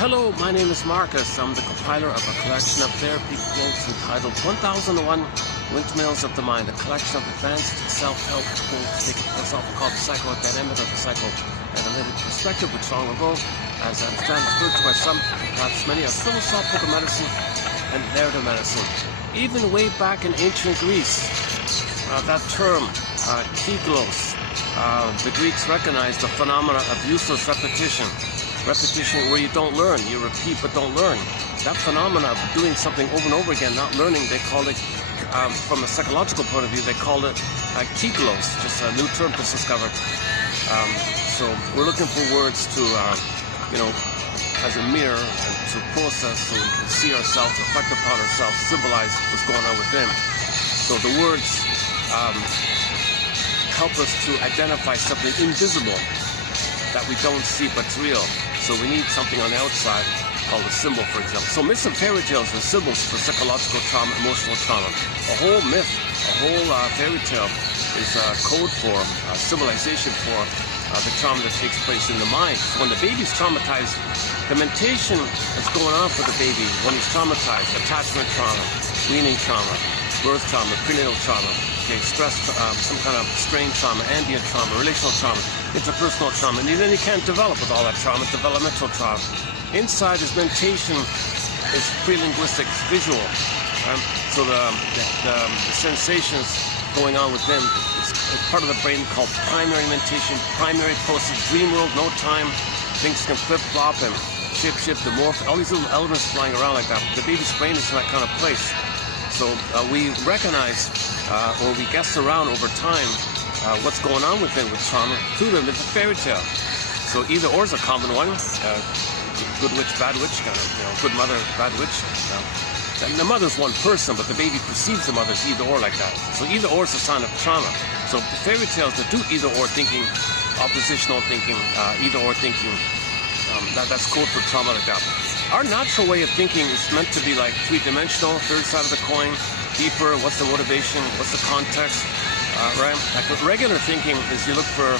Hello, my name is Marcus. I'm the compiler of a collection of therapy quotes entitled 1001 Windmills of the Mind, a collection of advanced self-help quotes taken from something called the psychodynamic or the psychoanalytic perspective, which long ago, as I understand, referred to by some, perhaps many, as philosophical medicine and narrative medicine. Even way back in ancient Greece, that term, kyklos, the Greeks recognized the phenomena of useless repetition. Repetition where you don't learn, you repeat but don't learn. That phenomena of doing something over and over again, not learning, they call it, from a psychological point of view, they call it kyklos, just a new term just discovered. So we're looking for words to, as a mirror and to process so we can see ourselves, reflect upon ourselves, symbolize what's going on within. So the words help us to identify something invisible that we don't see but it's real. So we need something on the outside called a symbol, for example. So myths and fairy tales are symbols for psychological trauma, emotional trauma. A whole myth, a whole fairy tale is a code for, symbolization for the trauma that takes place in the mind. So when the baby's traumatized, the mentation that's going on for the baby when he's traumatized, attachment trauma, weaning trauma, birth trauma, prenatal trauma, stress, some kind of strain trauma, ambient trauma, relational trauma, interpersonal trauma, and then he can't develop with all that trauma, developmental trauma. Inside his mentation is pre-linguistic, visual. So the sensations going on within is part of the brain called primary mentation, primary process, dream world, no time, things can flip-flop and shift, and morph, all these little elements flying around like that. The baby's brain is in that kind of place. So we recognize or we guess around over time what's going on within with trauma through the fairy tale. So either or is a common one. Good witch, bad witch, kind of, good mother, bad witch. And the mother's one person, but the baby perceives the mother's either or like that. So either or is a sign of trauma. So the fairy tales that do either or thinking, oppositional thinking, either or thinking, that's code for trauma like that. Our natural way of thinking is meant to be like three-dimensional, third side of the coin, deeper, what's the motivation, what's the context, right? Like regular thinking is you look for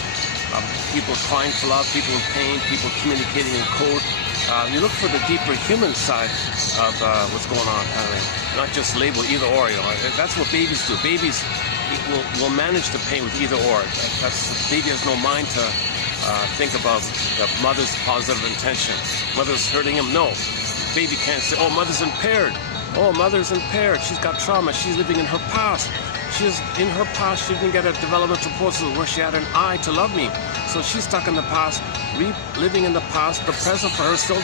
people crying for love, people in pain, people communicating in code. You look for the deeper human side of what's going on, not just label either or. That's what babies do. Babies will manage the pain with either or. The baby has no mind to think about the mother's positive intention. Mother's hurting him. No. Baby can't say, oh, mother's impaired. Oh, mother's impaired. She's got trauma. She's living in her past. In her past, she didn't get a developmental process where she had an eye to love me. So she's stuck in the past, living in the past. The present for her is still the